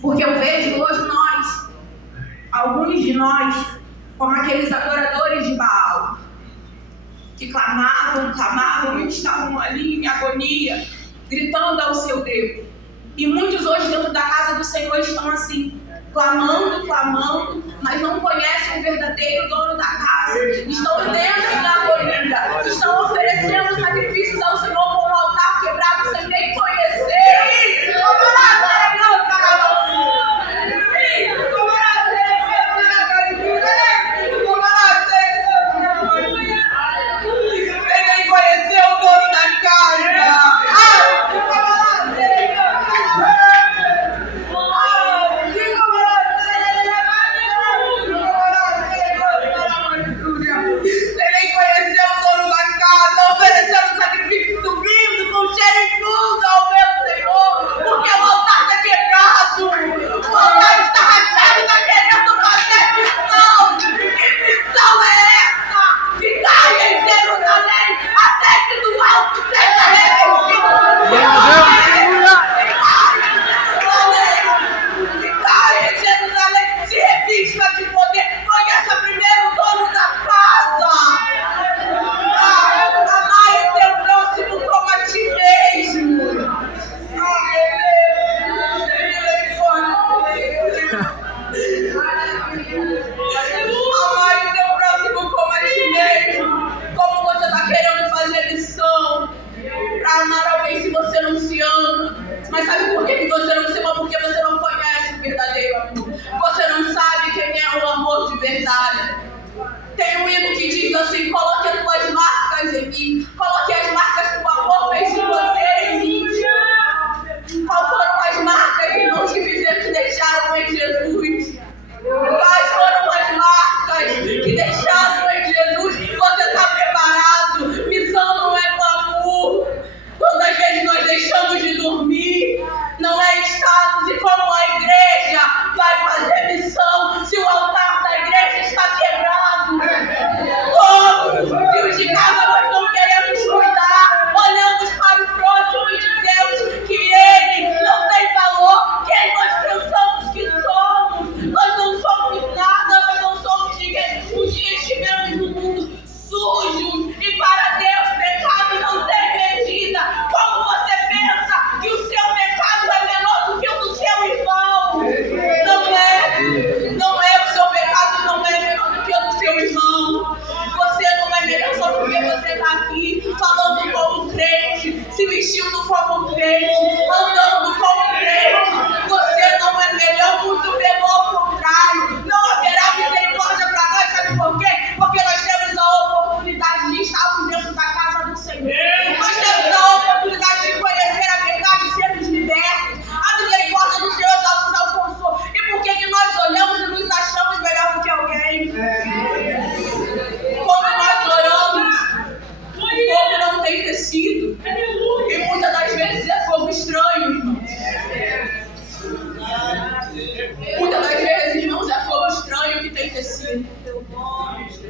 Porque eu vejo hoje alguns de nós, como aqueles adoradores de Baal, que clamavam e estavam ali em agonia, gritando ao seu Deus. E muitos hoje dentro da casa do Senhor estão assim, clamando, mas não conhecem o verdadeiro dono da casa. Estão dentro da agonia, estão oferecendo sacrifícios ao Senhor com um altar quebrado sem nem conhecer.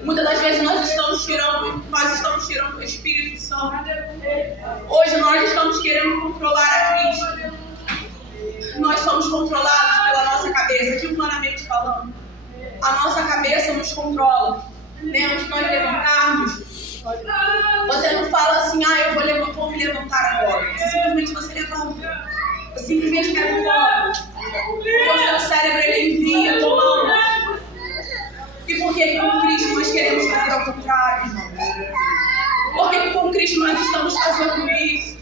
Muitas das vezes nós estamos tirando o Espírito Santo. Hoje nós estamos querendo controlar a Cristo. Nós somos controlados pela nossa cabeça, aqui humanamente falando. A nossa cabeça nos controla. Antes de nós levantarmos, você não fala assim, eu vou me levantar agora. Simplesmente você levanta. Você simplesmente pega o copo. Porque o seu cérebro ele envia tomando. E por que com Cristo nós queremos fazer ao contrário, irmãos? Por que com Cristo nós estamos fazendo isso?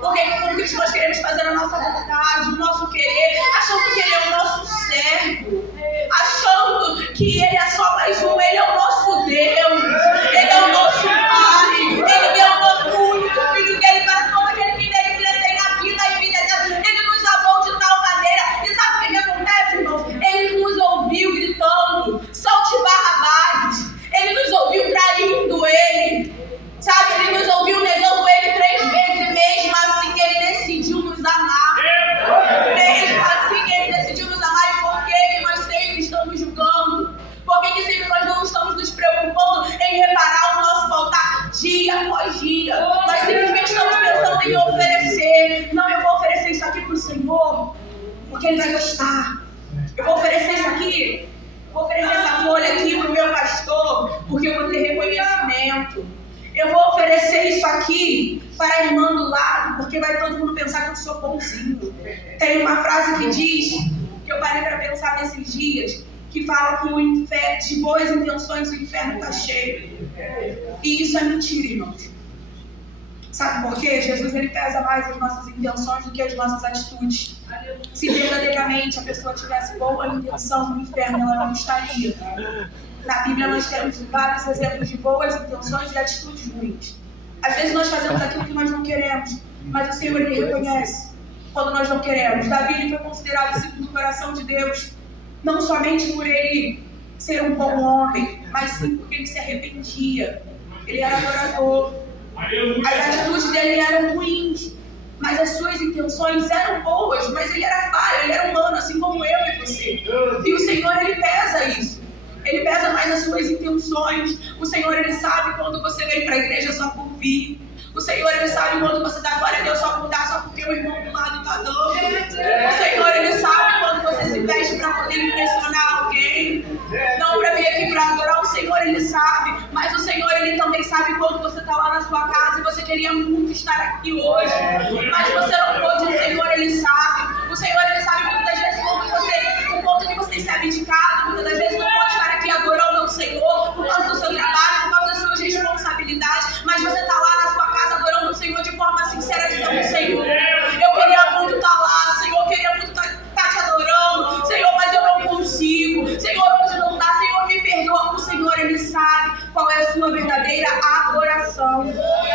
Por que com Cristo nós queremos fazer a nossa vontade, o nosso querer, achando que Ele é o nosso servo, achando que Ele é só mais um, Ele é o nosso Deus, Ele é o nosso Pai, Ele é o nosso único Filho dele para todo aquele que nele crê tem a vida e vida eterna. Ele nos amou de tal maneira, e sabe o que acontece, irmãos? Ele nos ouviu gritando, solte Barrabás, Ele nos ouviu traindo Ele, sabe? Ele nos ouviu negando Ele 3 vezes, mesmo assim Ele decidiu nos amar. ele vai gostar. Eu vou oferecer isso aqui, vou oferecer essa folha aqui para o meu pastor, porque eu vou ter reconhecimento. Eu vou oferecer isso aqui para a irmã do lado, porque vai todo mundo pensar que eu sou bonzinho. Tem uma frase que diz, que eu parei para pensar nesses dias, que fala que o inferno, de boas intenções o inferno está cheio. E isso é mentira, irmãos. Sabe por quê? Jesus ele pesa mais as nossas intenções do que as nossas atitudes. Se verdadeiramente a pessoa tivesse boa intenção no inferno, ela não estaria. Na Bíblia nós temos vários exemplos de boas intenções e atitudes ruins. Às vezes nós fazemos aquilo que nós não queremos, mas o Senhor ele reconhece quando nós não queremos. Davi ele foi considerado segundo o coração de Deus, não somente por ele ser um bom homem, mas sim porque ele se arrependia. Ele era adorador. As atitudes dele eram ruins, mas as suas intenções eram boas, mas ele era falho, ele era humano, assim como eu e você. E o Senhor ele pesa isso. Ele pesa mais as suas intenções. O Senhor, ele sabe quando você vem para a igreja só por vir. O Senhor, ele sabe quando você dá glória a Deus só por dar, só porque o irmão do lado está dando. O Senhor, ele sabe quando você se veste para poder impressionar alguém. Não para vir aqui para adorar. O Senhor, ele sabe. Mas o Senhor, ele também sabe quando você está lá na sua casa e você queria muito estar aqui hoje. Mas você não pôde. O Senhor, ele sabe. O Senhor, ele sabe muitas vezes o ponto que você se abdicado. Muitas das vezes não pode estar aqui adorando o Senhor por causa do seu trabalho, por causa das suas responsabilidades, mas você está lá na sua casa adorando o Senhor de forma sincera, dizendo: Senhor, eu queria muito estar lá, Senhor, eu queria muito estar te adorando, Senhor, mas eu não consigo, Senhor, hoje não dá, Senhor, me perdoa. O Senhor, ele sabe qual é a sua verdadeira adoração.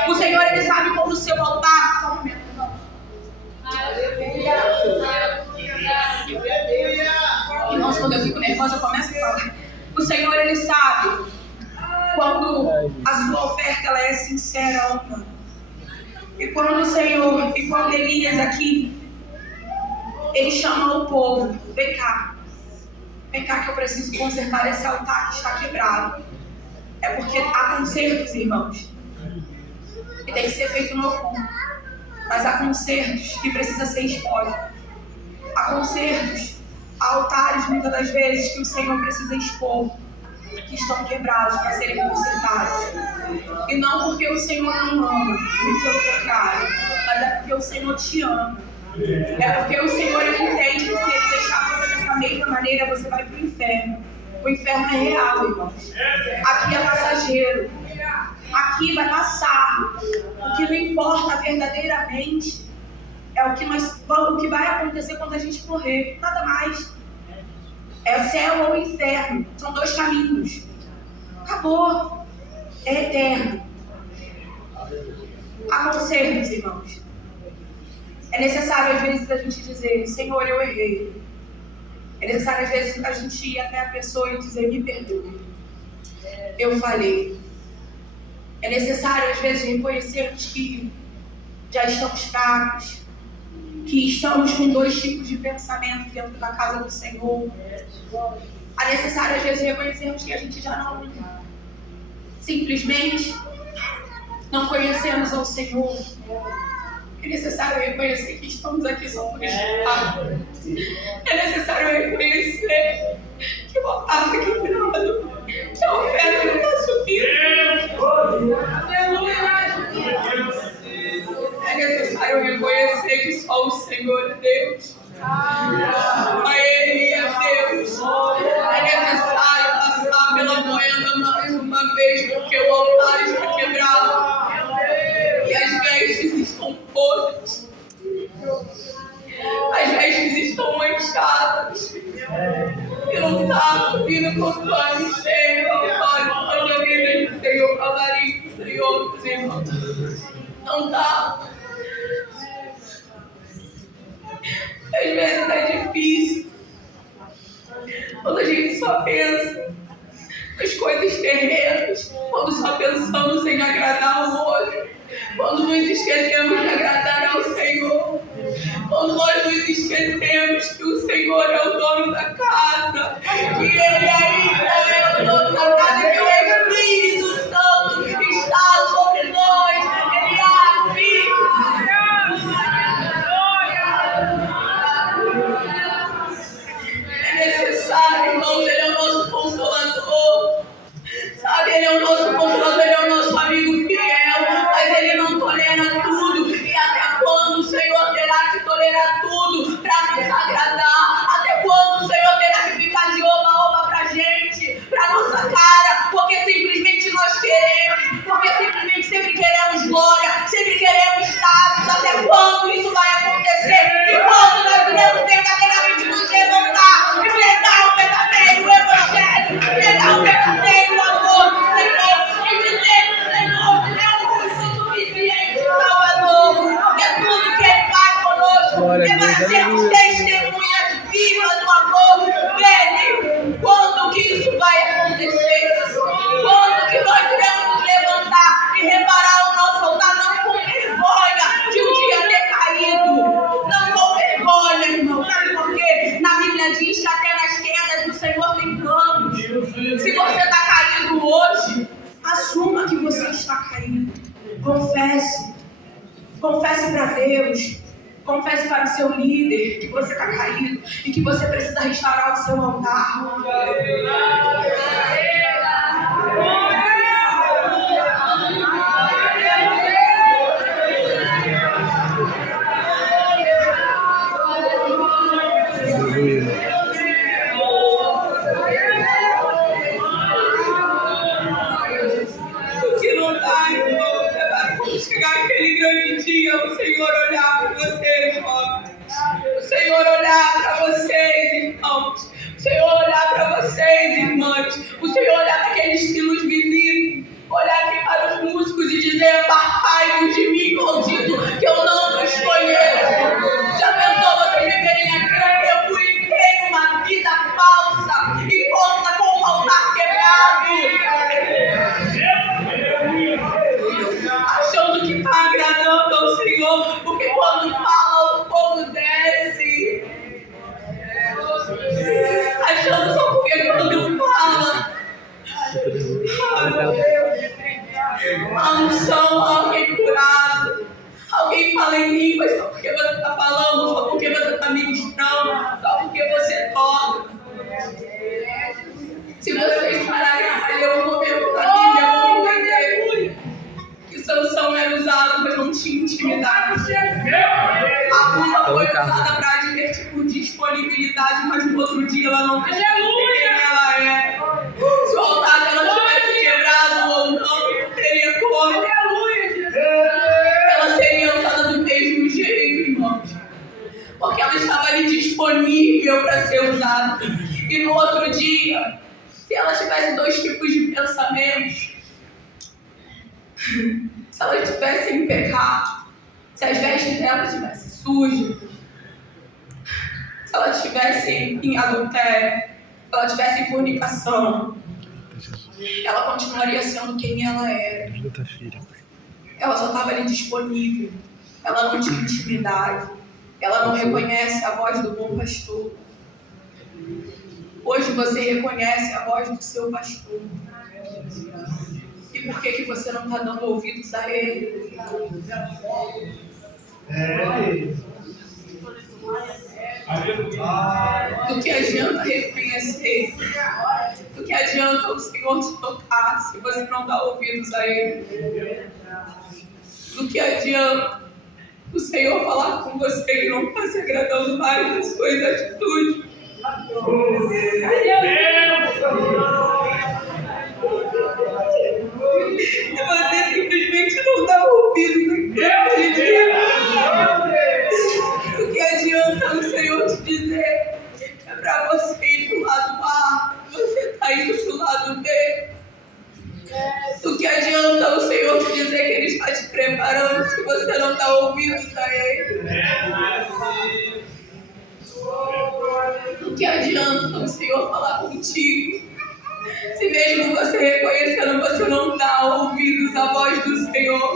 O Senhor, ele sabe quando o seu altar... Só um momento, irmãos, quando eu fico nervosa, eu começo a falar. O Senhor, ele sabe quando a sua oferta ela é sincera ou não. E quando o Senhor, e quando Elias aqui, ele chama o povo: vem cá que eu preciso consertar esse altar que está quebrado. É porque há consertos, irmãos, que tem que ser feito no oculto. Mas há consertos que precisa ser exposto. Há consertos, há altares, muitas das vezes, que o Senhor precisa expor, que estão quebrados para serem consertados. E não porque o Senhor não ama, pelo contrário, mas é porque o Senhor te ama. É porque o Senhor entende que se Ele deixar você dessa mesma maneira, você vai para o inferno. O inferno é real, irmãos. Aqui é passageiro. Aqui vai passar. O que não importa verdadeiramente é o que vai acontecer quando a gente morrer. Nada mais. É o céu ou o inferno. São dois caminhos. Acabou. É eterno. Há consertos, irmãos. É necessário às vezes a gente dizer: Senhor, eu errei. É necessário às vezes a gente ir até a pessoa e dizer: me perdoe. Eu falhei. É necessário às vezes reconhecermos que já estamos fracos, que estamos com dois tipos de pensamento dentro da casa do Senhor. É necessário às vezes reconhecermos que a gente já não simplesmente não conhecemos ao Senhor. É necessário reconhecer que estamos aqui só por estar. É necessário reconhecer que o altar está quebrado, que a oferta não está subindo. É necessário reconhecer que só o Senhor é Deus. Só Ele é Deus. É necessário passar pela moeda mais uma vez, porque o altar está quebrado e as vestes estão podres. As vestes estão manchadas e não está vindo com o olho cheio, com a vida do Senhor, com a varinha do Senhor, meus irmãos. Não está. Às vezes é difícil quando a gente só pensa nas coisas terrenas, quando só pensamos em agradar o outro, quando nos esquecemos de agradar ao Senhor, quando nós nos esquecemos que o Senhor é o dono da casa, que Ele ainda é o dono da casa, que o Espírito Santo está sobre nós, Ele habita. Ele é o nosso consolador, Ele é o nosso amigo fiel, mas Ele não tolera tudo. E até quando o Senhor terá que tolerar tudo para nos agradar? Até quando o Senhor terá que ficar de oba-oba pra gente, pra nossa cara? Porque simplesmente nós queremos, porque simplesmente sempre queremos glória, sempre queremos status. Até quando isso vai acontecer? E quando nós iremos verdadeiramente nos levantar e pregar o verdadeiro evangelho, pregar o verdadeiro amor do Senhor e dizer que o Senhor é o suficiente Salvador, porque tudo que Ele faz conosco é para sermos testemunhas vivas do amor dEle. Quando que isso vai acontecer? Quando que nós iremos nos levantar e reparar o nosso altar, não com vergonha de um dia ter caído, não com vergonha, irmão? Sabe por quê? Na Bíblia diz que até nas quedas o Senhor tem planos. Se você está caído hoje, assuma que você está caído. Confesse para Deus. Confesse para o seu líder que você está caído e que você precisa restaurar o seu altar. O que não dá, irmão, é quando chegar aquele grande dia, o Senhor olhar para vocês, jovens. O Senhor olhar para vocês, irmãos. O Senhor olhar para vocês, irmãs. O Senhor olhar para aqueles que nos visitam. Olhar aqui para os músicos e dizer: apartai-vos de mim, maldito, que eu não vos conheço. Já pensou vocês viverem aqui um tempo inteiro, uma vida falsa e volta com o altar quebrado, achando que está agradando ao Senhor, porque quando fala o povo desce, achando só porque quando fala a unção, alguém curado, alguém fala em línguas só porque você está falando, só porque você está ministrando, só porque você toca. Se vocês pararem a ler o momento da Bíblia, vão entender que Sansão era usado, mas não tinha intimidade. A bula foi usada para advertir por disponibilidade, mas no outro dia ela não deixou de ser quem ela é. Se o altar dela tivesse quebrado ou não teria como. Ela seria usada do mesmo jeito, irmãos. Porque ela estava ali disponível para ser usada. E no outro dia, se ela tivesse dois tipos de pensamentos, se ela estivesse em pecado, se as vestes dela estivessem sujas, se ela estivesse em adultério, se ela estivesse em fornicação, ela continuaria sendo quem ela era. Ela só estava ali disponível. Ela não tinha intimidade. Ela não reconhece a voz do bom pastor. Hoje você reconhece a voz do seu pastor. E por que você não está dando ouvidos a ele? Do que adianta reconhecer? Do que adianta o Senhor te tocar se você não dá ouvidos a ele? Do que adianta o Senhor falar com você que não está se agradando mais das suas atitudes? E você simplesmente não dá ouvidos a ele? Do que adianta o Senhor te dizer que é para você ir pro lado A, você está indo pro lado B? Do que adianta o Senhor te dizer que Ele está te preparando se você não dá ouvidos a Ele? Do que adianta o Senhor falar contigo se mesmo você reconhecendo, você não dá ouvidos à voz do Senhor?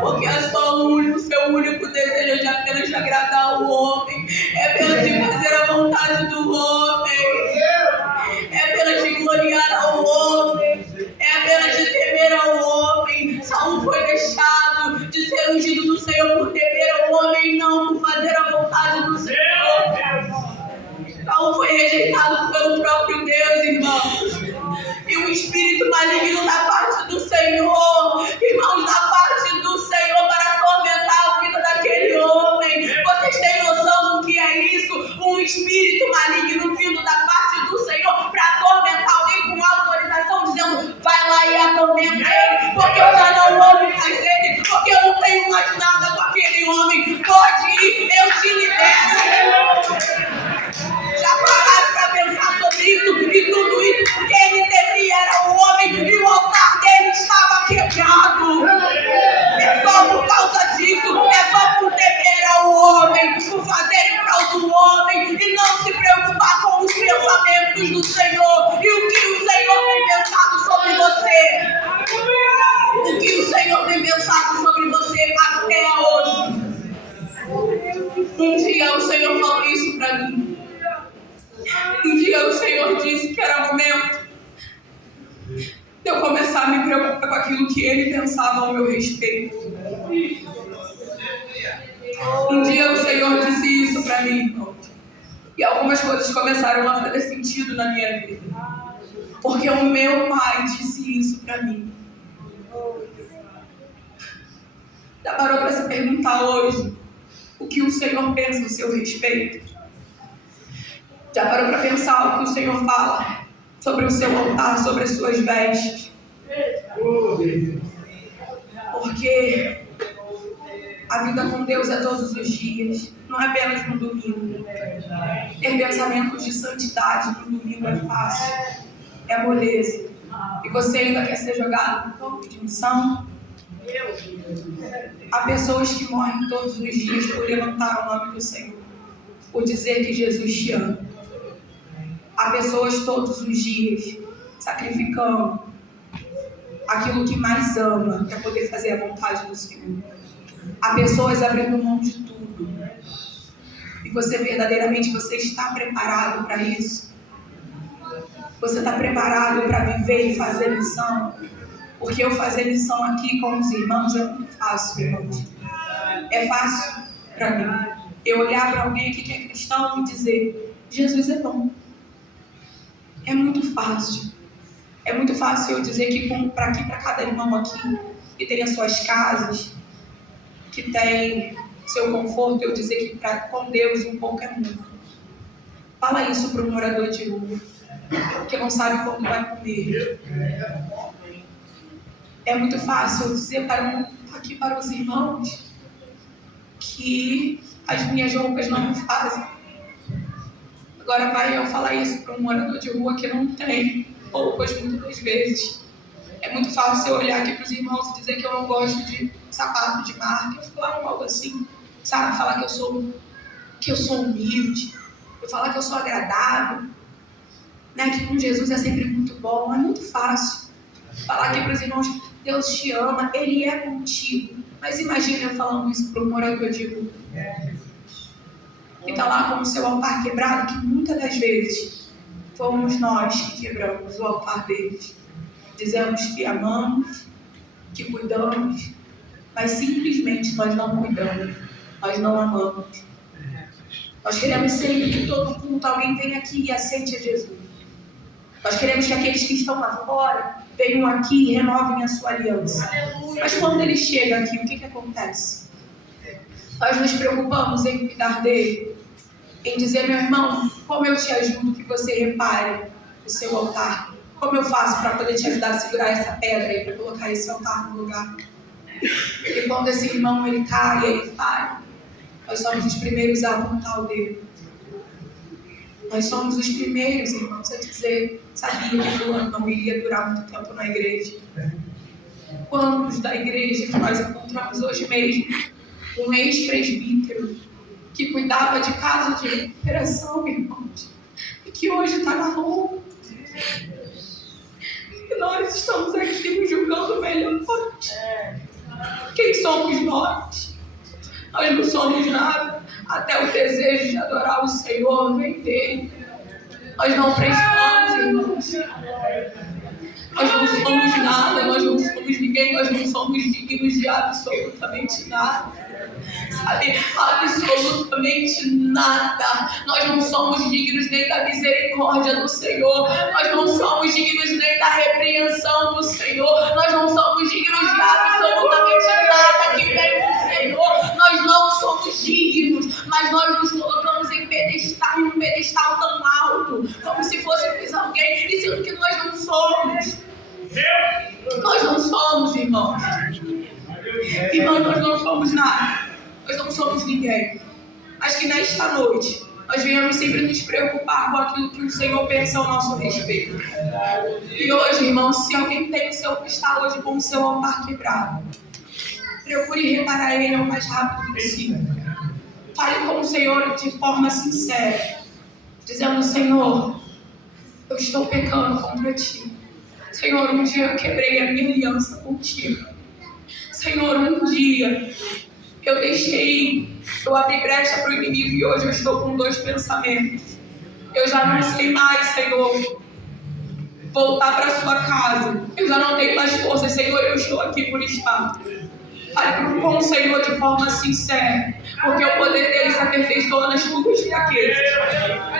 Porque o seu único desejo de apenas agradar o homem, é apenas de fazer a vontade do homem, é apenas de gloriar ao homem, é apenas de temer ao homem. Saul foi deixado de ser ungido do Senhor por temer ao homem, não por fazer a vontade do Senhor. Saul foi rejeitado pelo próprio Deus, irmãos. E o um espírito maligno da parte do Senhor, irmãos, da parte do Senhor, para atormentar a vida daquele homem. Vocês têm noção do que é isso? Um espírito maligno vindo da parte do Senhor para atormentar alguém com autorização, dizendo: vai lá e atormenta ele, porque eu já não amo mais ele, porque eu não tenho mais nada com aquele homem. Pode ir, eu te libero. Já pararam para pensar sobre isso? E tudo isso porque ele temia era o homem e o altar dele estava quebrado. É só por causa disso, é só por temer ao homem, por fazer em prol do homem e não se preocupar com os pensamentos do Senhor e o que o Senhor tem pensado sobre você. O que o Senhor tem pensado sobre você até hoje. Um dia o Senhor falou isso para mim. Um dia o Senhor disse que era momento de eu começar a me preocupar com aquilo que Ele pensava ao meu respeito. Um dia o Senhor disse isso para mim, irmão. E algumas coisas começaram a fazer sentido na minha vida. Porque o meu pai disse isso para mim. Já parou para se perguntar hoje o que o Senhor pensa a seu respeito? Já parou para pensar o que o Senhor fala sobre o seu altar, sobre as suas vestes? Porque a vida com Deus é todos os dias, não é apenas no domingo. Ter pensamentos de santidade no domingo é fácil, é moleza. E você ainda quer ser jogado no campo de missão? Há pessoas que morrem todos os dias por levantar o nome do Senhor, por dizer que Jesus te ama. Há pessoas todos os dias sacrificando aquilo que mais ama para poder fazer a vontade do Senhor. Há pessoas abrindo mão de tudo. E você verdadeiramente está preparado para isso? Você está preparado para viver e fazer missão? Porque eu fazer missão aqui com os irmãos é muito fácil, irmãos. É fácil para mim eu olhar para alguém aqui que é cristão e dizer: Jesus é bom. É muito fácil. É muito fácil eu dizer que para cada irmão aqui que tem as suas casas, que tem seu conforto, eu dizer que com Deus um pouco é muito. Fala isso para um morador de rua, que não sabe quando vai comer. É muito fácil eu dizer aqui para os irmãos que as minhas roupas não me fazem. Agora vai eu falar isso para um morador de rua que não tem roupas muitas das vezes. É muito fácil eu olhar aqui para os irmãos e dizer que eu não gosto de sapato de marca. Eu falar algo assim, sabe? Falar que eu sou humilde. Eu falar que eu sou agradável. Né? Que com Jesus é sempre muito bom. É muito fácil falar aqui para os irmãos: Deus te ama, Ele é contigo. Mas imagina eu falando isso para um morador de rua. Que está lá com o seu altar quebrado, que muitas das vezes fomos nós que quebramos o altar deles. Dizemos que amamos, que cuidamos, mas simplesmente nós não cuidamos, nós não amamos. Nós queremos sempre que todo culto alguém venha aqui e aceite a Jesus. Nós queremos que aqueles que estão lá fora venham aqui e renovem a sua aliança. Mas quando ele chega aqui, o que acontece? Nós nos preocupamos em cuidar dele, em dizer: meu irmão, como eu te ajudo que você repare o seu altar? Como eu faço para poder te ajudar a segurar essa pedra aí, para colocar esse altar no lugar? E quando esse irmão ele cai, ele falha, nós somos os primeiros a apontar o dedo. Nós somos os primeiros, irmãos, a dizer: sabia que fulano não iria durar muito tempo na igreja? Quantos da igreja que nós encontramos hoje mesmo, um ex-presbítero que cuidava de casa de recuperação, irmãos, e que hoje está na rua? E nós estamos aqui nos julgando melhores. Quem somos nós? Nós não somos nada. Até o desejo de adorar o Senhor vem dele. Nós não prestamos, irmãos. Nós não somos nada, nós não somos ninguém, nós não somos dignos de absolutamente nada. Sabe, absolutamente nada. Nós não somos dignos nem da misericórdia do Senhor. Nós não somos dignos nem da repreensão do Senhor. Nós não somos dignos de absolutamente nada que vem do Senhor. Nós não somos dignos, mas nós nos colocamos em um pedestal tão alto, como se fôssemos alguém, e sendo que nós não somos. Nós não somos, irmãos. Irmãos, nós não somos nada. Nós não somos ninguém. Mas que nesta noite nós venhamos sempre nos preocupar com aquilo que o Senhor pensa ao nosso respeito. E hoje, irmãos, se alguém está hoje com o seu altar quebrado, procure reparar ele o mais rápido possível. Fale com o Senhor de forma sincera, dizendo: Senhor, eu estou pecando contra Ti. Senhor, um dia eu quebrei a minha aliança contigo. Senhor, um dia eu abri brecha para o inimigo e hoje eu estou com 2 pensamentos. Eu já não sei mais, Senhor, voltar para a sua casa. Eu já não tenho mais força, Senhor, eu estou aqui por estar. Fale com o Senhor de forma sincera, porque o poder dele se aperfeiçoa nas tuas fraquezas.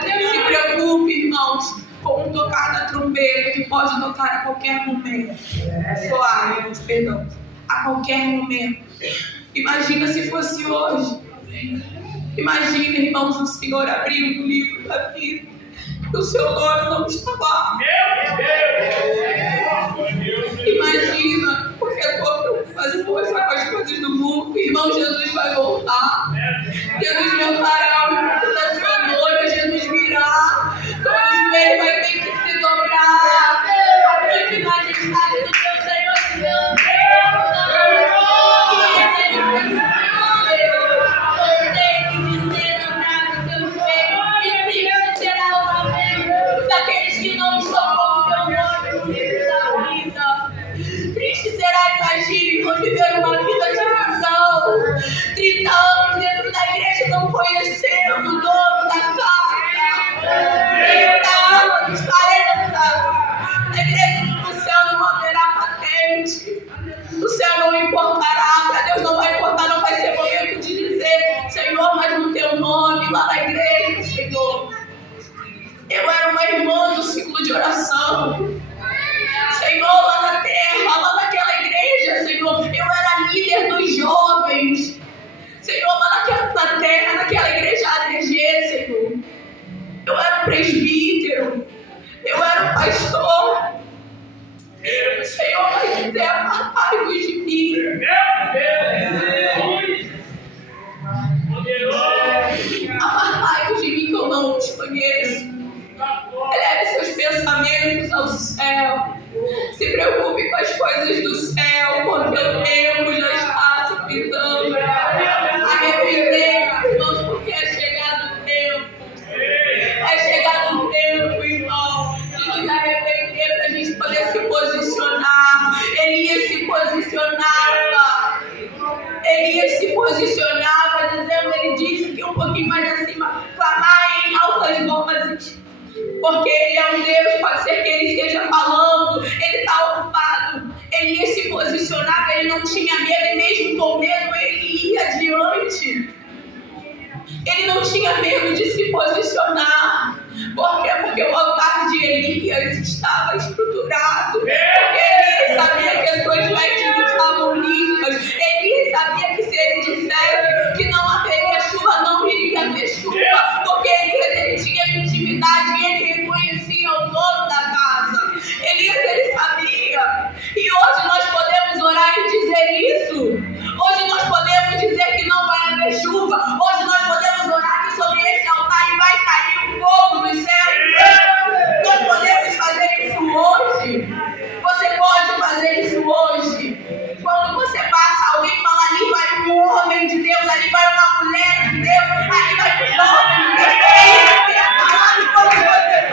Não se preocupe, irmãos, com o tocar da trombeta, que pode tocar a qualquer momento. Soar, irmãos, perdão. A qualquer momento. Imagina se fosse hoje. Imagina, irmãos, o Senhor abriu o livro da vida e o seu nome não está lá. Imagina, porque a tua preocupação é só com as coisas do mundo. Irmão, Jesus vai voltar. Jesus voltará ao encontro da sua noiva. Jesus virá. Todo joelho vai ter que se dobrar. A grande majestade do teu Senhor Deus. Daqueles que não estão com o teu nome, Senhor da vida. Triste será, imagine, viver uma vida de prisão. 30 anos dentro da igreja não conhecendo o dono da casa. 30 anos, 40. A igreja do céu não haverá patente. O céu não importará, para Deus não vai importar, não vai ser momento de dizer: Senhor, mas no teu nome, lá na igreja, Senhor. Eu era uma irmã do ciclo de oração. Senhor, lá na terra, lá naquela igreja, Senhor, eu era líder dos jovens. Senhor, lá na terra, naquela igreja ADG, Senhor. Eu era um presbítero. Eu era um pastor. Senhor, vai dizer: apartai-vos de mim. Apartai-vos de mim, que eu não os conheço. Eleve seus pensamentos ao céu. Se preocupe com as coisas do céu, porque o tempo já está se findando. Arrependei-vos, irmãos, porque é chegado o tempo. É chegado o tempo, irmão, de nos arrepender para a gente poder se posicionar. Elias se posicionava. Elias se posicionava, dizendo, ele disse que um pouquinho mais acima, clamar em altas vozes. Porque ele é um Deus, pode ser que ele esteja falando, ele está ocupado. Elias se posicionava, ele não tinha medo, e mesmo com medo, ele ia adiante. Ele não tinha medo de se posicionar. Por quê? Porque o altar de Elias estava estruturado. Porque Elias sabia que as suas vestes estavam limpas. Elias sabia que se ele dissesse que não haveria chuva, não iria haver chuva. Porque Elias, ele tinha intimidade e ele reconhecia o dono da casa. Elias, ele sabia. E hoje nós podemos orar e dizer isso. Hoje nós podemos dizer que não vai haver chuva. Hoje nós podemos orar aqui sobre esse altar e vai cair um fogo dos céus. Nós podemos fazer isso hoje. Você pode fazer isso hoje. Quando você passa, alguém fala: ali vai um homem de Deus, ali vai uma mulher de Deus, ali vai um homem de Deus. É isso que é falado quando você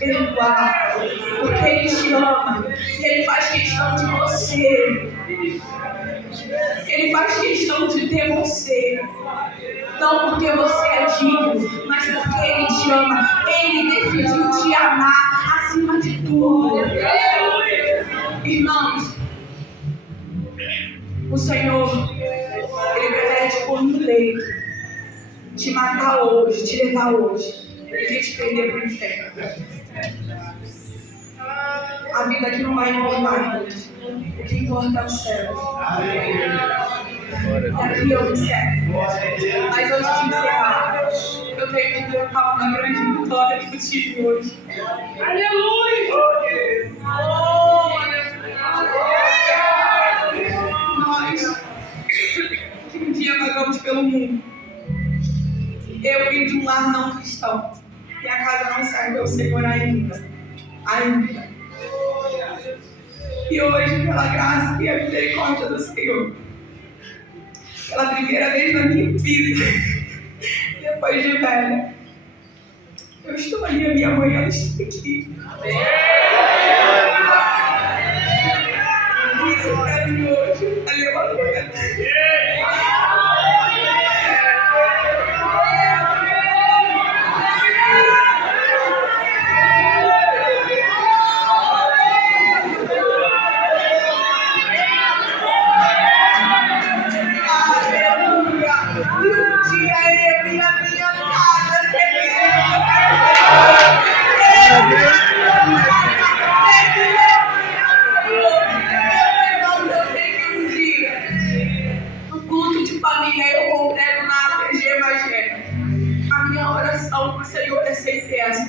perdoar, porque Ele te ama, Ele faz questão de você, Ele faz questão de ter você, não porque você é digno, mas porque Ele te ama, Ele decidiu te amar acima de tudo. Irmãos, o Senhor, Ele prefere te pôr no leito, te matar hoje, te levar hoje, do que te perder para o inferno. A vida aqui não vai importar, gente. O que importa é o céu. E aqui eu encerro. Mas antes de encerrar, eu tenho que contar uma grande vitória que eu tive hoje. Aleluia! Nós, que um dia vagamos pelo mundo, eu vim de um lar não cristão. E a casa não serve ao Senhor ainda. E hoje, pela graça e a misericórdia do Senhor, pela primeira vez na minha vida, depois de velha, eu estou ali, a minha mãe, ela está aqui. Isso para mim hoje, valeu a pena.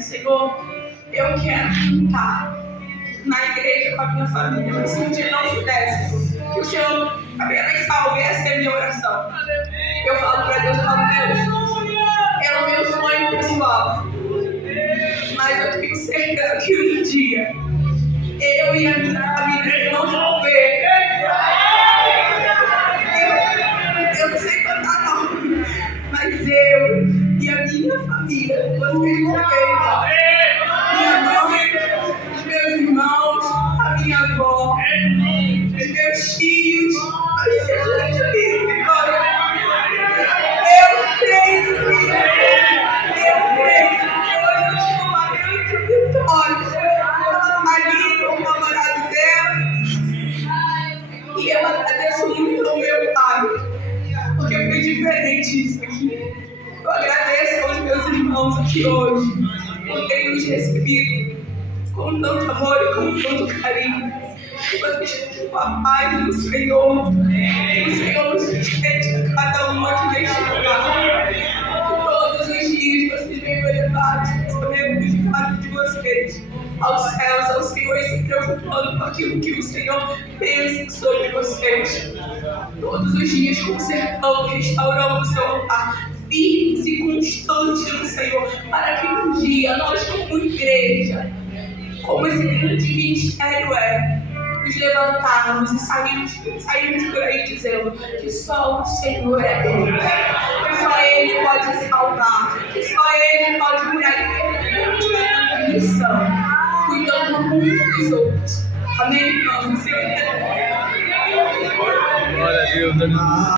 Senhor, eu quero cantar na igreja com a minha família, mas se um dia não pudesse, que o Senhor apenas salve, essa é a minha oração. Eu falo para Deus, Deus, é o meu sonho pessoal, mas eu tenho certeza que um dia eu e a minha família não vão ver. Eu não sei cantar não, mas eu e a minha família, vocês vão ver. Minha mãe, os meus irmãos, a minha avó, os meus tios, vai ser gente linda, irmão. Eu creio que hoje eu tive uma grande vitória. Ela está ali com o namorado dela. E eu agradeço muito ao meu pai, porque foi diferente isso aqui. Eu agradeço aos meus irmãos aqui hoje, por terem nos recebido com tanto amor e com tanto carinho. Que vocês tenham a paz do Senhor. Que o Senhor nos sustente a cada um aqui neste lugar. Que todos os dias vocês venham elevados, sabendo de cada um de vocês aos céus, ao Senhor, e se preocupando com aquilo que o Senhor pensa sobre vocês. Todos os dias consertando e restaurando o seu altar, firmes e constantes no Senhor, para que um dia nós, como igreja, como esse grande ministério nos levantarmos e sairmos por aí dizendo que só o Senhor é Deus, que só Ele pode salvar, que só Ele pode curar a missão, cuidando uns dos outros. Amém, irmãos? Glória a Deus, aleluia.